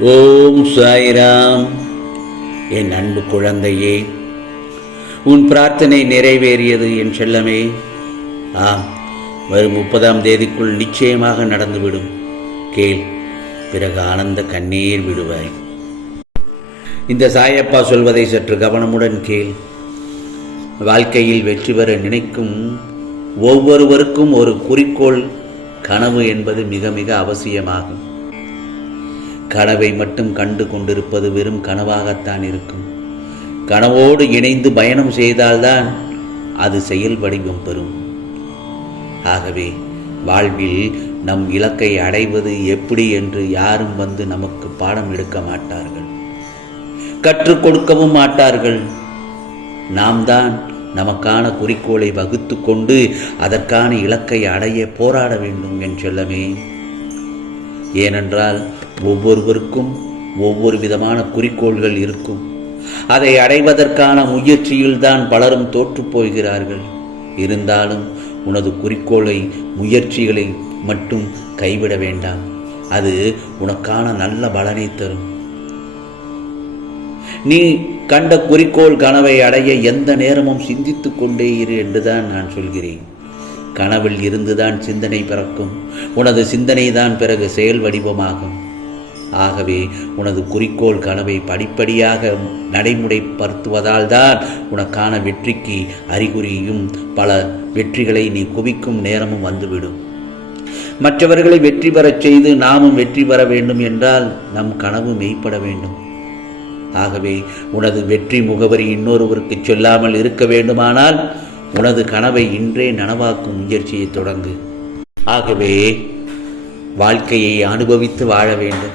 ஓம் சாய்ராம். என் அன்பு குழந்தையே உன் பிரார்த்தனை நிறைவேறியது என் செல்லமே. ஆம் வரும் முப்பதாம் தேதிக்குள் நிச்சயமாக நடந்துவிடும். கேள் பிறகு ஆனந்த கண்ணீர் விடுவாய். இந்த சாயப்பா சொல்வதை சற்று கவனமுடன் கேள். வாழ்க்கையில் வெற்றி பெற நினைக்கும் ஒவ்வொருவருக்கும் ஒரு குறிக்கோள் கனவு என்பது மிக மிக அவசியமாகும். கனவை மட்டும் கண்டு கொண்டிருப்பது வெறும் கனவாகத்தான் இருக்கும். கனவோடு இணைந்து பயணம் செய்தால்தான் அது செயல் வடிவம் பெறும். ஆகவே வாழ்வில் நம் இலக்கை அடைவது எப்படி என்று யாரும் வந்து நமக்கு பாடம் எடுக்க மாட்டார்கள். கற்றுக் கொடுக்கவும் மாட்டார்கள். நாம் தான் நமக்கான குறிக்கோளை வகுத்து கொண்டு அதற்கான இலக்கை அடைய போராட வேண்டும் என் செல்லமே. ஏனென்றால் ஒவ்வொருவருக்கும் ஒவ்வொரு விதமான குறிக்கோள்கள் இருக்கும். அதை அடைவதற்கான முயற்சியில்தான் பலரும் தோற்றுப்போகிறார்கள் இருந்தாலும் உனது குறிக்கோளை முயற்சிகளை மட்டும் கைவிட வேண்டாம். அது உனக்கான நல்ல பலனை தரும். நீ கண்ட குறிக்கோள் கனவை அடைய எந்த நேரமும் சிந்தித்துக் கொண்டே இரு என்றுதான் நான் சொல்கிறேன். கனவில் இருந்துதான் சிந்தனை பிறக்கும். உனது சிந்தனை தான் பிறகு செயல் வடிவமாகும். ஆகவே உனது குறிக்கோள் கனவை படிப்படியாக நடைமுறைப்படுத்துவதால் தான் உனக்கான வெற்றிக்கு அறிகுறியும் பல வெற்றிகளை நீ குவிக்கும் நேரமும் வந்துவிடும். மற்றவர்களை வெற்றி பெறச் செய்து நாமும் வெற்றி பெற வேண்டும் என்றால் நம் கனவு மெய்ப்பட வேண்டும். ஆகவே உனது வெற்றி முகவரி இன்னொருவருக்கு சொல்லாமல் இருக்க வேண்டுமானால் உனது கனவை இன்றே நனவாக்கும் முயற்சியை தொடங்கு. ஆகவே வாழ்க்கையை அனுபவித்து வாழ வேண்டும்.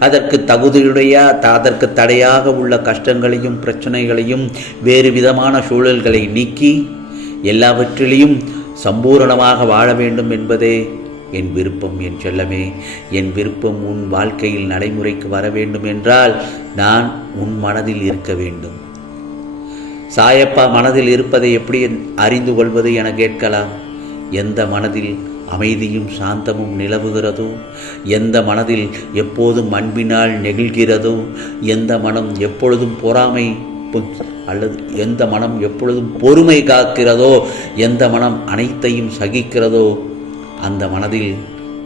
அதற்கு தகுதியுடைய அதற்கு தடையாக உள்ள கஷ்டங்களையும் பிரச்சனைகளையும் வேறு விதமான சூழல்களை நீக்கி எல்லாவற்றிலையும் சம்பூரணமாக வாழ வேண்டும் என்பதே என் விருப்பம் என் செல்லமே. என் விருப்பம் உன் வாழ்க்கையில் நடைமுறைக்கு வர வேண்டும் என்றால் நான் உன் மனதில் இருக்க வேண்டும். சாயப்பா மனதில் இருப்பதை எப்படி அறிந்து கொள்வது என கேட்கலாம் எந்த மனதில் அமைதியும் சாந்தமும் நிலவுகிறதோ? எந்த மனதில் எப்போதும் அன்பினால் நெகிழ்கிறதோ? எந்த மனம் எப்பொழுதும் பொறாமை அல்லது எந்த மனம் எப்பொழுதும் பொறுமை காக்கிறதோ? எந்த மனம் அனைத்தையும் சகிக்கிறதோ? அந்த மனதில்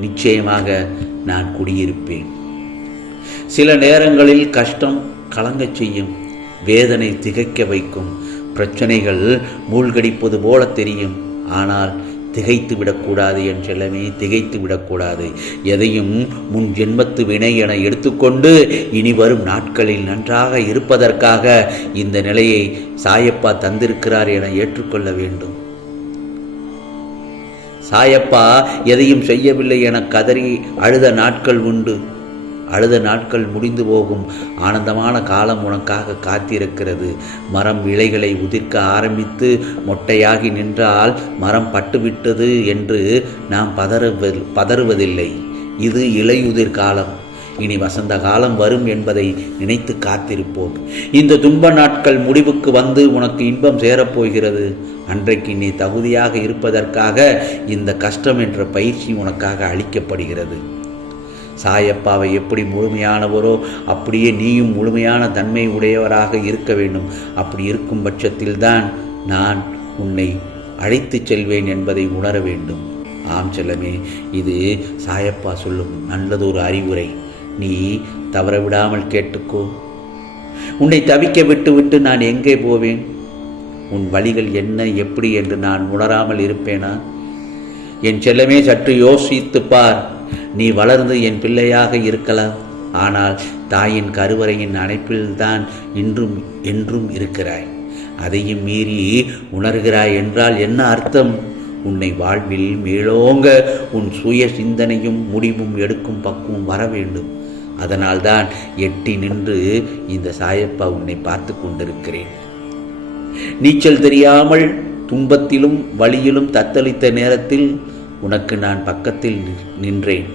நிச்சயமாக நான் குடியிருப்பேன். சில நேரங்களில் கஷ்டம் கலங்கச் செய்யும் வேதனை திகைக்க வைக்கும் பிரச்சனைகள் மூழ்கடிப்பது போல தெரியும். ஆனால் திகைத்து விடக்கூடாது என் செல்லமே திகைத்து விடக்கூடாது. எதையும் முன் ஜென்மத்து வினை என எடுத்துக்கொண்டு இனி வரும் நாட்களில் நன்றாக இருப்பதற்காக இந்த நிலையை சாயப்பா தந்திருக்கிறார் என ஏற்றுக்கொள்ள வேண்டும். சாயப்பா எதையும் செய்யவில்லை என கதறி அழுத நாட்கள் உண்டு. அழுத நாட்கள் முடிந்து போகும். ஆனந்தமான காலம் உனக்காக காத்திருக்கிறது. மரம் இலைகளை உதிர்க்க ஆரம்பித்து மொட்டையாகி நின்றால் மரம் பட்டுவிட்டது என்று நாம் பதறுவ பதறுவதில்லை. இது இலையுதிர் காலம். இனி வசந்த காலம் வரும் என்பதை நினைத்து காத்திருப்போம். இந்த துன்ப நாட்கள் முடிவுக்கு வந்து உனக்கு இன்பம் சேரப்போகிறது. அன்றைக்கு நீ தகுதியாக இருப்பதற்காக இந்த கஷ்டம் என்ற பயிற்சி உனக்காக அளிக்கப்படுகிறது. சாயப்பாவை எப்படி முழுமையானவரோ அப்படியே நீயும் முழுமையான தன்மை உடையவராக இருக்க வேண்டும். அப்படி இருக்கும் பட்சத்தில்தான் நான் உன்னை அழைத்துச் செல்வேன் என்பதை உணர வேண்டும். ஆம் செல்லமே இது சாயப்பா சொல்லும் நல்லதொரு அறிவுரை. நீ தவற விடாமல் கேட்டுக்கோ. உன்னை தவிக்க விட்டுவிட்டு நான் எங்கே போவேன்? உன் வழிகள் என்ன எப்படி என்று நான் உணராமல் இருப்பேனா? என் செல்லமே சற்று யோசித்து பார். நீ வளர்ந்து என் பிள்ளையாக இருக்கலாம். ஆனால் தாயின் கருவறையின் அணைப்பில்தான் இன்றும் என்றும் இருக்கிறாய். அதையும் மீறி உணர்கிறாய் என்றால் என்ன அர்த்தம்? உன்னை வாழ்வில் மேலோங்க உன் சுய சிந்தனையும் முடிவும் எடுக்கும் பக்குவம் வர வேண்டும். அதனால்தான் எட்டி நின்று இந்த சாயப்பா உன்னை பார்த்து கொண்டிருக்கிறேன். நீச்சல் தெரியாமல் துன்பத்திலும் வழியிலும் தத்தளித்த நேரத்தில் உனக்கு நான் பக்கத்தில் நின்றேன்.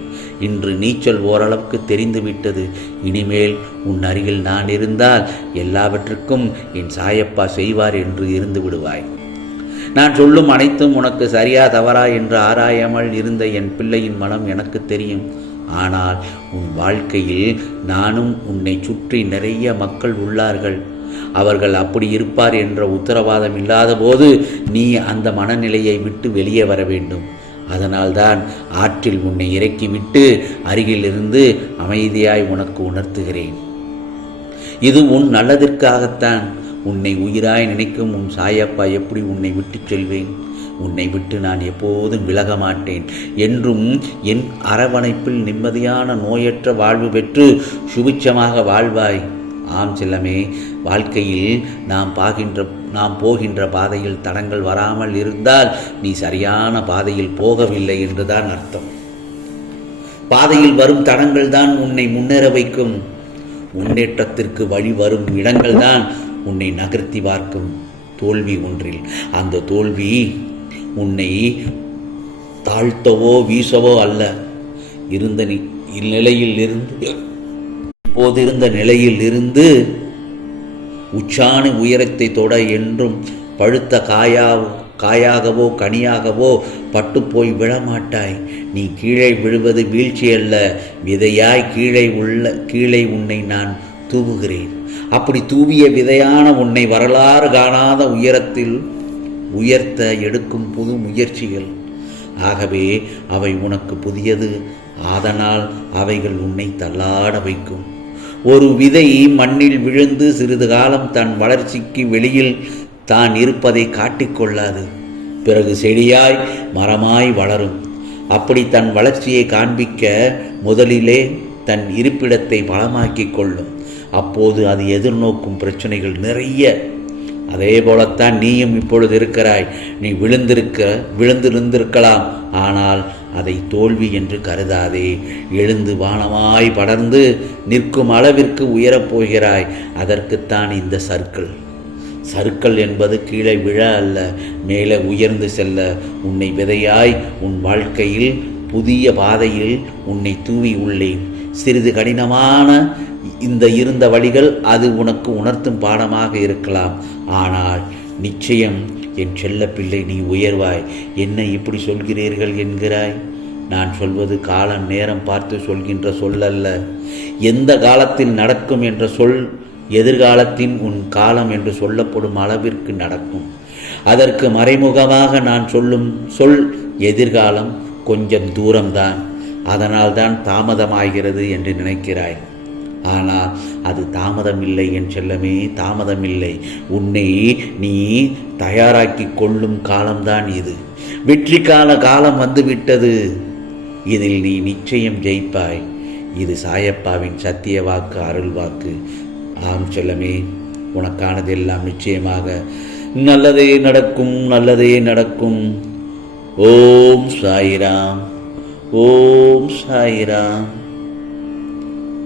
இன்று நீச்சல் ஓரளவுக்கு தெரிந்துவிட்டது. இனிமேல் உன் அருகில் நான் இருந்தால் எல்லாவற்றுக்கும் என் சாயப்பா செய்வார் என்று இருந்து விடுவாய். நான் சொல்லும் அனைத்தும் உனக்கு சரியா தவறா என்று ஆராயாமல் இருந்த என் பிள்ளையின் மனம் எனக்கு தெரியும். ஆனால் உன் வாழ்க்கையில் நானும் உன்னை சுற்றி நிறைய மக்கள் உள்ளார்கள். அவர்கள் அப்படி இருப்பார் என்ற உத்தரவாதம் இல்லாத போது நீ அந்த மனநிலையை விட்டு வெளியே வர வேண்டும். அதனால்தான் ஆற்றில் உன்னை இறக்கிவிட்டு அருகிலிருந்து அமைதியாய் உனக்கு உணர்த்துகிறேன். இது உன் நல்லதற்காகத்தான். உன்னை உயிராய் நினைக்கும் உன் சாயப்பா எப்படி உன்னை விட்டுச் செல்வேன்? உன்னை விட்டு நான் எப்போதும் விலக மாட்டேன். என்றும் என் அரவணைப்பில் நிம்மதியான நோயற்ற வாழ்வு பெற்று சுபிட்சமாக வாழ்வாய். ஆம் செல்லமே வாழ்க்கையில் நாம் பாகின்ற நாம் போகின்ற பாதையில் தடங்கள் வராமல் இருந்தால் நீ சரியான பாதையில் போகவில்லை என்றுதான் அர்த்தம். பாதையில் வரும் தடங்கள் தான் உன்னை முன்னேற வைக்கும். முன்னேற்றத்திற்கு வழி வரும் இடங்கள் தான் உன்னை நகர்த்தி பார்க்கும் தோல்வி ஒன்றில். அந்த தோல்வி உன்னை தாழ்த்தவோ வீசவோ அல்ல. இருந்த நிலையில் இருந்து இப்போதிருந்த நிலையில் இருந்து உச்சாணி உயரத்தை தொட என்றும் பழுத்த காயா காயாகவோ கனியாகவோ பட்டுப்போய் விழமாட்டாய். நீ கீழே விழுவது வீழ்ச்சி அல்ல விதையாய் கீழே உள்ள கீழே உன்னை நான் தூவுகிறேன். அப்படி தூவிய விதையான உன்னை வரலாறு காணாத உயரத்தில் உயர்த்த எடுக்கும் புது முயற்சிகள். ஆகவே அவை உனக்கு புதியது. அதனால் அவைகள் உன்னை தள்ளாட வைக்கும். ஒரு விதை மண்ணில் விழுந்து சிறிது காலம் தன் வளர்ச்சிக்கு வெளியில் தான் இருப்பதை காட்டிக்கொள்ளாது பிறகு செடியாய் மரமாய் வளரும். அப்படி தன் வளர்ச்சியை காண்பிக்க முதலிலே தன் இருப்பிடத்தை பலமாக்கிக் கொள்ளும். அப்போது அது எதிர்நோக்கும் பிரச்சனைகள் நிறைய. அதே போலத்தான் நீயும் இப்பொழுது இருக்கிறாய். நீ விழுந்திருக்க விழுந்திருந்திருக்கலாம் ஆனால் அதை தோல்வி என்று கருதாதே. எழுந்து வானமாய் படர்ந்து நிற்கும் அளவிற்கு உயரப் போகிறாய். அதற்குத்தான் இந்த சர்க்கிள். சறுக்கல் என்பது கீழே விழ அல்ல மேலே உயர்ந்து செல்ல. உன்னை விதையாய் உன் வாழ்க்கையில் புதிய பாதையில் உன்னை தூவி உள்ளேன். சிறிது கடினமான இந்த இருந்த வழிகள் அது உனக்கு உணர்த்தும் பாடமாக இருக்கலாம். ஆனால் நிச்சயம் என் செல்ல பிள்ளை நீ உயர்வாய். என்ன இப்படி சொல்கிறீர்கள் என்கிறாய். நான் சொல்வது காலம் நேரம் பார்த்து சொல்கின்ற சொல்லல்ல. எந்த காலத்தில் நடக்கும் என்ற சொல் எதிர்காலத்தின் உன் காலம் என்று சொல்லப்படும் அளவிற்கு நடக்கும். அதற்கு மறைமுகமாக நான் சொல்லும் சொல் எதிர்காலம் கொஞ்சம் தூரம்தான். அதனால்தான் தாமதமாகிறது என்று நினைக்கிறாய். ஆனால் அது தாமதமில்லை என் செல்லமே தாமதமில்லை. உன்னை நீ தயாராக்கி கொள்ளும் காலம்தான் இது. வெற்றி கால காலம் வந்துவிட்டது. இதில் நீ நிச்சயம் ஜெயிப்பாய். இது சாயப்பாவின் சத்திய வாக்கு அருள் வாக்கு. ஆம் செல்லமே உனக்கானதெல்லாம் நிச்சயமாக நல்லதே நடக்கும் நல்லதே நடக்கும். ஓம் சாயிராம் ஓம் சாயிராம்.